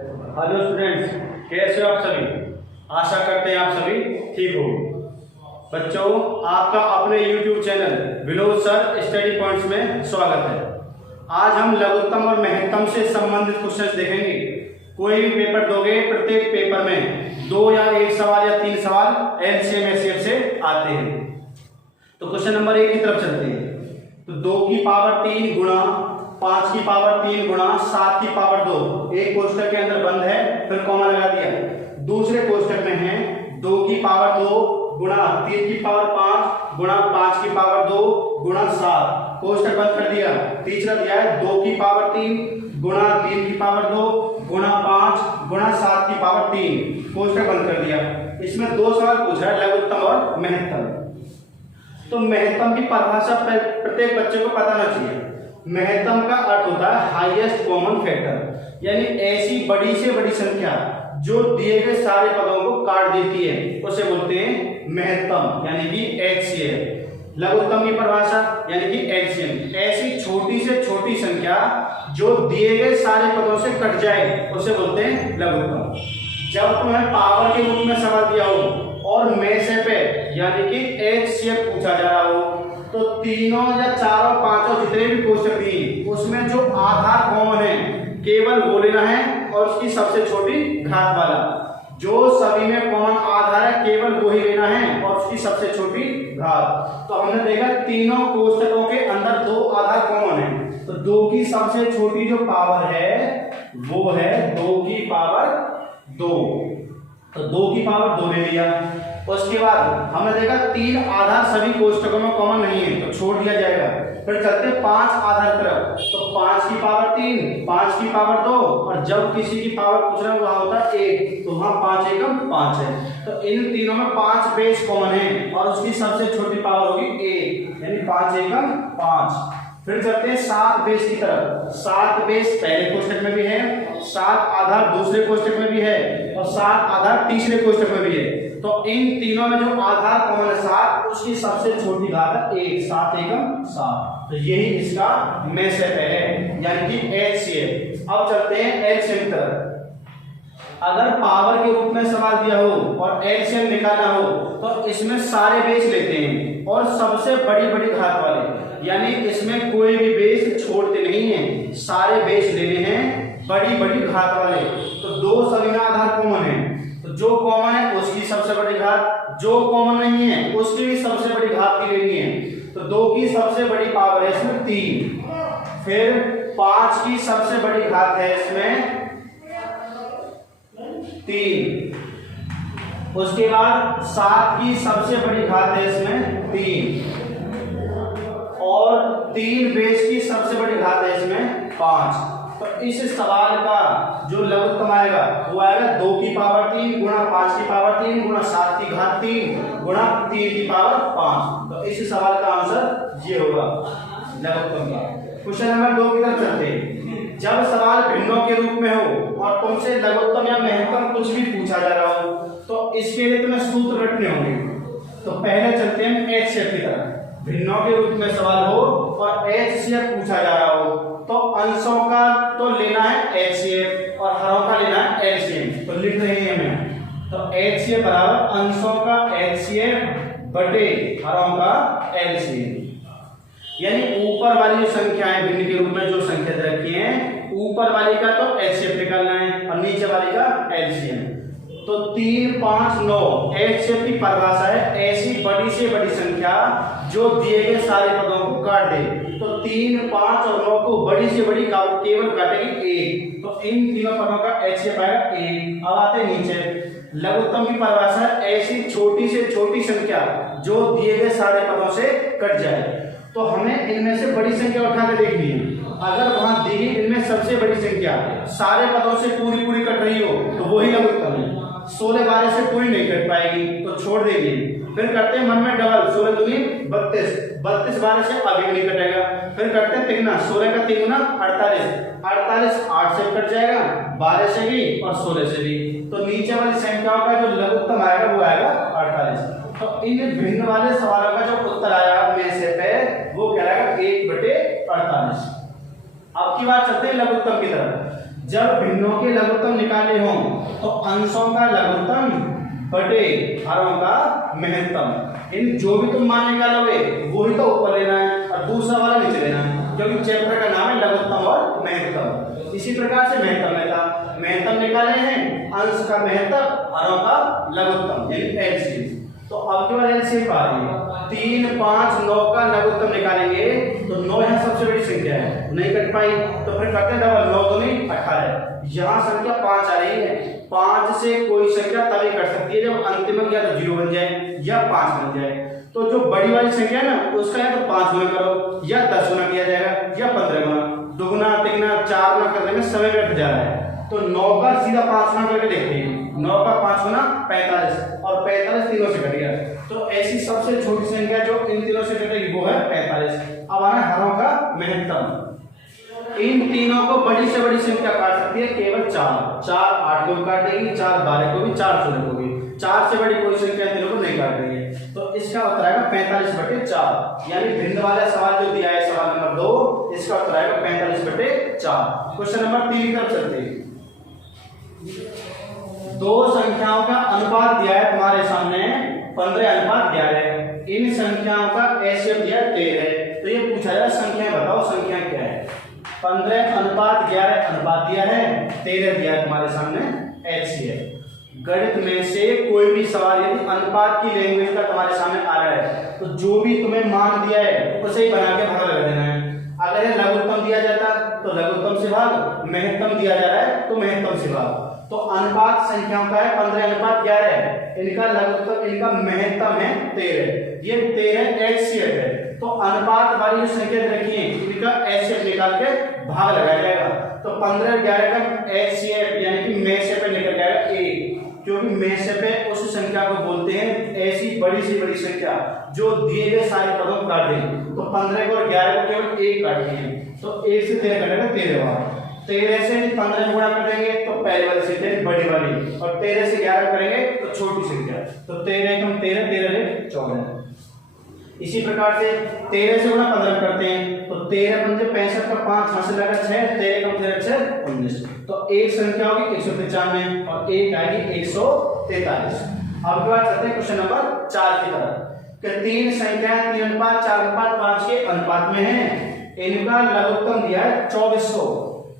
Hello students, कैसे हो आप सभी। आशा करते हैं आप सभी ठीक हो। बच्चों, आपका अपने YouTube channel Vinod sir study points में स्वागत है। आज हम लघुत्तम और महत्तम से संबंधित क्वेश्चंस देखेंगे। कोई भी पेपर दोगे, प्रत्येक पेपर में 2 या 1 सवाल या 3 सवाल एलसीएम एचसीएफ से आते हैं। तो क्वेश्चन नंबर 1 की तरफ चलते हैं। तो 2 की पावर 3 गुणा 5 की पावर 3 गुणा 7 की पावर 2, एक कोष्टक के अंदर बंद है, फिर कॉमा लगा दिया। दूसरे कोष्टक में है 2 की पावर 2 गुणा 3 की पावर 5 गुणा 5 की पावर 2 गुणा 7, कोष्टक बंद कर दिया। तीसरा दिया है 2 की पावर 3 गुणा 3 की पावर 2 गुणा 5 गुणा 7 की पावर 3, कोष्टक बंद कर दिया। इसमें 2 सवाल पूछ रहा है, लघुत्तम और महत्तम। तो महत्तम की परिभाषा प्रत्येक बच्चे को पता होना चाहिए। महत्तम का अर्थ होता है हाईएस्ट कॉमन फैक्टर, यानी ऐसी बड़ी से बड़ी संख्या जो दिए गए सारे पदों को काट देती है, उसे बोलते हैं महत्तम, यानी कि एचसीएफ। लघुत्तम की परिभाषा यानी कि एलसीएम, ऐसी छोटी से छोटी संख्या जो दिए गए सारे पदों से कट जाए, उसे बोलते हैं लघुत्तम। जब तुम्हें पावर के रूप में सवाल दिया हो और में से पे यानी कि एचसीएफ पूछा जा रहा हो, तो तीनों या चारों पांचों जितने भी कोष्टक दिए उसमें जो आधार कॉमन है केवल वो लेना है, और उसकी सबसे छोटी घात वाला। जो सभी में कॉमन आधार है केवल वो ही लेना है, और उसकी सबसे छोटी घात। तो हमने देखा तीनों कोष्टकों के अंदर 2 आधार कॉमन है, तो 2 की सबसे छोटी जो पावर है वो है 2 की पावर 2, तो 2 की पावर 2 ले लिया। उसके बाद हमने देखा 3 आधार सभी कोष्टकों में कॉमन नहीं है, तो छोड़ दिया जाएगा। फिर चलते 5 आधार तरफ, तो 5 की पावर 3, 5 की पावर 2, और जब किसी की पावर पूछ रहे हैं वहां होता है 1, तो वहां 5 एकम 5 है। तो इन तीनों में 5 बेस कॉमन है, और उसकी सबसे छोटी पावर होगी 1, यानी 5 एकम 5। फिर चलते हैं 7 बेस की तरफ। 7 बेस पहले कोष्टक में भी है, 7 आधार दूसरे कोष्टक में भी है, और 7 आधार तीसरे कोष्टक में भी है। तो इन तीनों में जो आधार कॉमन है 7, उसकी सबसे छोटी घात है 1, 7 एकम 7। तो यही इसका में से है, यानी कि एचसीएफ। अब चलते हैं एलसीएम की तरफ। अगर पावर के रूप में सवाल दिया हो और एलसीएम निकालना हो, तो इसमें सारे बेस लेते हैं और सबसे बड़ी बड़ी घात वाले, यानी इसमें कोई भी बेस छोड़ते नहीं है, सारे बेस लेने हैं बड़ी बड़ी घात वाले। तो 2 सभी में आधार कॉमन है, तो जो कॉमन है उसकी सबसे बड़ी घात, जो कॉमन नहीं है उसकी भी सबसे बड़ी घात की लेनी है। तो 2 की सबसे बड़ी पावर है इसमें 3, फिर 5 की सबसे बड़ी घात है इसमें 3, उसके बाद 7 की सबसे बड़ी घात है इसमें 3, और 3 बेस की सबसे बड़ी घात है इसमें 5। तो इस सवाल का जो लघुत्तम आएगा वो आएगा 2 की पावर 3 गुणा 5 की पावर 3 गुणा 7 की घात 3 गुणा 3 की पावर 5। तो इस सवाल का आंसर ये होगा लघुत्तम का। क्वेश्चन नंबर 2 की तरफ चलते हैं। जब सवाल भिन्नों के रूप में हो और तुमसे लघुत्तम या महत्तम कुछ भी पूछा जा रहा हो, तो इसके लिए तुम्हें सूत्र रटने होंगे। तो पहले चलते हैं एचसीएफ की तरफ। भिन्नों के रूप में सवाल हो और एचसीएफ पूछा जा रहा हो, तो अंशों का तो लेना है एचसीएफ और हरों का लेना है एलसीएम। तो लिख रहे हैं हमें, तो एचसीएफ बराबर अंशों का एचसीएफ बटे हरों का एलसीएम। यानी ऊपर वाली जो संख्याएं भिन्न के रूप में जो संख्या दे रखी हैं, ऊपर वाली का तो एचसीएफ निकालना है और नीचे वाली का एलसीएम। तो 3, 5, 9 एचसीएफ की परिभाषा है ऐसी बड़ी से बड़ी संख्या जो दिए गए सारे पदों को काट दे। तो 3, 5 और 9 को बड़ी से बड़ी केवल काटेगी 1, तो इन तीनों पदों का एचसीएफ आएगा 1। अब आते नीचे, लघुत्तम की परिभाषा है ऐसी छोटी से छोटी संख्या जो दिए गए सारे पदों से कट जाए। तो हमें इनमें से बड़ी संख्या उठा के देखनी है। अगर वहां दी गई इनमें सबसे बड़ी संख्या सारे पदों से पूरी कट रही हो, तो वही लघुत्तम है। 16 12 से पूरी नहीं कट पाएगी, तो छोड़ देंगे। फिर करते हैं मन में डबल, 16 दूनी 32, 32 12 से अभी नहीं कटेगा। फिर करते हैं तिगुना, 16 का 3 गुना 48, 48 8 से कट जाएगा, 12 से भी और 16 से भी। तो नीचे वाली संख्याओं का जो लघुत्तम आएगा वो आएगा 48। तो इन भिन्न वाले सवालों का जो उत्तर आया में से पे वो क्या आएगा 1/48। अब की बात चलते हैं लघुत्तम की तरफ। जब भिन्नों के लघुत्तम निकाल तो अंशों का लघुत्तम बटे हरों का महत्तम। इन जो भी तुम मान निकालोगे वो ही तो ऊपर लेना है और दूसरा वाला नीचे लेना है, क्योंकि चैप्टर का नाम है लघुत्तम और महत्तम। इसी प्रकार से महत्तम निकाले हैं, अंश का महत्तम, हरों का लघुत्तम यानी एलसीएम। तो अब केवल एलसीएम पा रही है 3, 5, 9 का लघुत्तम निकालेंगे तो 9 यहाँ सबसे बड़ी संख्या है, नहीं कट पाई तो फिर करते हैं डबल, 9 दूनी 18। यहाँ संख्या 5 आ रही है, 5 से कोई संख्या तभी कट सकती है जब अंतिम या तो 0 बन जाए या 5 बन जाए। तो जो बड़ी वाली संख्या है ना उसका या तो 5 गुना करो या 10 गुना किया जाएगा या 15 गुना, दुगुना तिगुना 4 गुना करने में समय व्यर्थ जा रहा है। तो 9 का सीधा 5 गुना करके देखते हैं, 9 का 5 गुना 45 और 45 तीनों से कट गया। तो ऐसी सबसे छोटी संख्या जो इन तीनों से कटेगी वो है 45। अब आना हरों का महत्तम। इन तीनों को बड़ी से बड़ी संख्या काट सकती है केवल 4 8 को काट देगी, 4 12 को भी, 4 16 को भी, 4 से बड़ी कोई संख्या तीनों को नहीं काट देगी। तो इसका उत्तर आएगा 45/4, यानी भिन्न वाला सवाल जो दिया है सवाल नंबर 2, इसका उत्तर आएगा 45/4। क्वेश्चन नंबर 3 की तरफ चलते हैं। दो संख्याओं का अनुपात दिया है तुम्हारे सामने 15:11। इन संख्याओं का एचसीएफ दिया है 13। तो ये पूछा जाए संख्या बताओ संख्या क्या है। 15:11 अनुपात दिया है, 13 दिया है तुम्हारे सामने एचसीएफ। गणित में से कोई भी सवाल यदि अनुपात की लैंग्वेज का तुम्हारे सामने आ रहा है तो जो भी तुम्हें मान दिया है उसे ही बना के भाग लगा देना है। अगर ये लघुत्तम दिया जाता तो लघुत्तम से भाग, महत्तम दिया जा रहा है तो महत्तम से भाग। तो अनुपात संख्याओं का है 15:11, इनका लघुत्तम, इनका महत्तम है 13। ये 13 एचसीएफ है। तो अनुपात वाली जो संख्या रखी है इनका एचसीएफ निकाल के भाग लगाया जाएगा। तो 15:11 का एचसीएफ यानी कि में से पे निकल जाएगा 1, क्योंकि में से पे उस संख्या को बोलते हैं ऐसी बड़ी से बड़ी संख्या जो दिए गए सारे पदों को काट दें। तो 15 को और 11 को केवल 1 काटते हैं, तो 1 से 13 कटेगा 13 बार। 13 से 15 में गुणा कर देंगे तो पहली वाली संख्या बड़ी वाली, और 13 से 11 करेंगे तो छोटी संख्या। तो 13 कम 13, 13 14। इसी प्रकार से 13 से गुणा 15 करते हैं तो 13 पंजे 65 का 5 हासिल लगा 6, 13 कम 13 6 19। तो एक संख्या होगी 195 और एक आएगी 143। अब बात करते हैं क्वेश्चन नंबर 4 की तरफ कि तीन संख्याएं 3:4:5 के अनुपात में हैं, इनका लघुत्तम दिया है 2400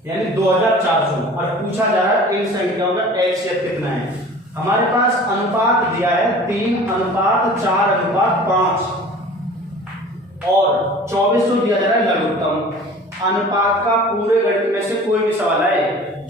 यानी 2400 और पूछा जा रहा है इन संख्याओं का एचसीएफ कितना है। हमारे पास अनुपात दिया है 3:4:5 और 2400 दिया जा रहा है लघुत्तम। अनुपात का पूरे गणित में से कोई भी सवाल आए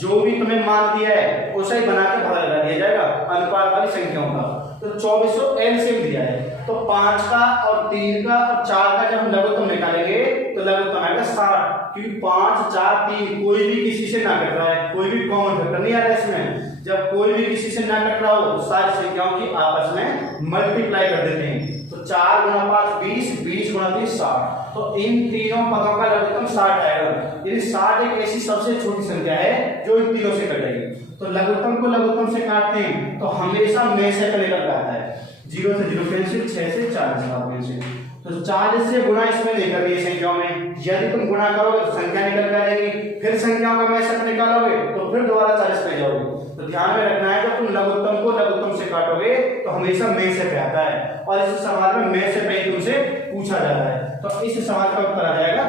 जो भी तुम्हें मान दिया है उसे ही बना के भाग लगा दिया जाएगा अनुपात वाली संख्याओं का। तो 2400 एलसीएम दिया है, तो 5 का और 3 का और 4 का जब हम लघुत्तम निकालेंगे तो लघुत्तम आएगा 60, क्योंकि 5 4 3 कोई भी किसी से ना कट रहा है, कोई भी कॉमन फैक्टर नहीं आ रहा है इसमें। जब कोई भी किसी से ना कट रहा हो तो सारी संख्याओं की आपस में मल्टीप्लाई कर देते हैं। तो 4 × 5 20, 20 × 3 60। तो इन तीनों पदों का लघुत्तम 60 आएगा। यानी 60 एक ऐसी सबसे छोटी संख्या है जो इन तीनों से कटेगी। तो लघुत्तम को लघुत्तम से काटते हैं तो हमेशा में से निकल आता है, 0 से 0 कैंसिल, 6 से 4 कैंसिल। तो 40 से गुणा इसमें नहीं करनी है संख्याओं में। यदि तुम गुणा करोगे तो संख्या निकल कर आएगी, फिर संख्याओं का में से निकालोगे तो फिर दोबारा 40 पे जाओगे। तो ध्यान में रखना है जब तुम लघुत्तम को लघुत्तम से काटोगे तो हमेशा में से पे आता है, और इस सवाल में में से पे तुमसे पूछा जाता है। तो इस सवाल का उत्तर आ जाएगा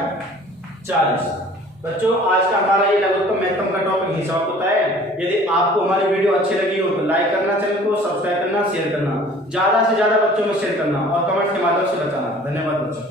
40। बच्चों आज का हमारा ये लघुत्तम महत्तम का टॉपिक ही समाप्त होता है। यदि आपको हमारी वीडियो अच्छी लगी हो तो लाइक करना, चैनल को सब्सक्राइब करना, शेयर करना, ज्यादा से ज्यादा बच्चों में शेयर करना और कमेंट के माध्यम से बताना। धन्यवाद बच्चों।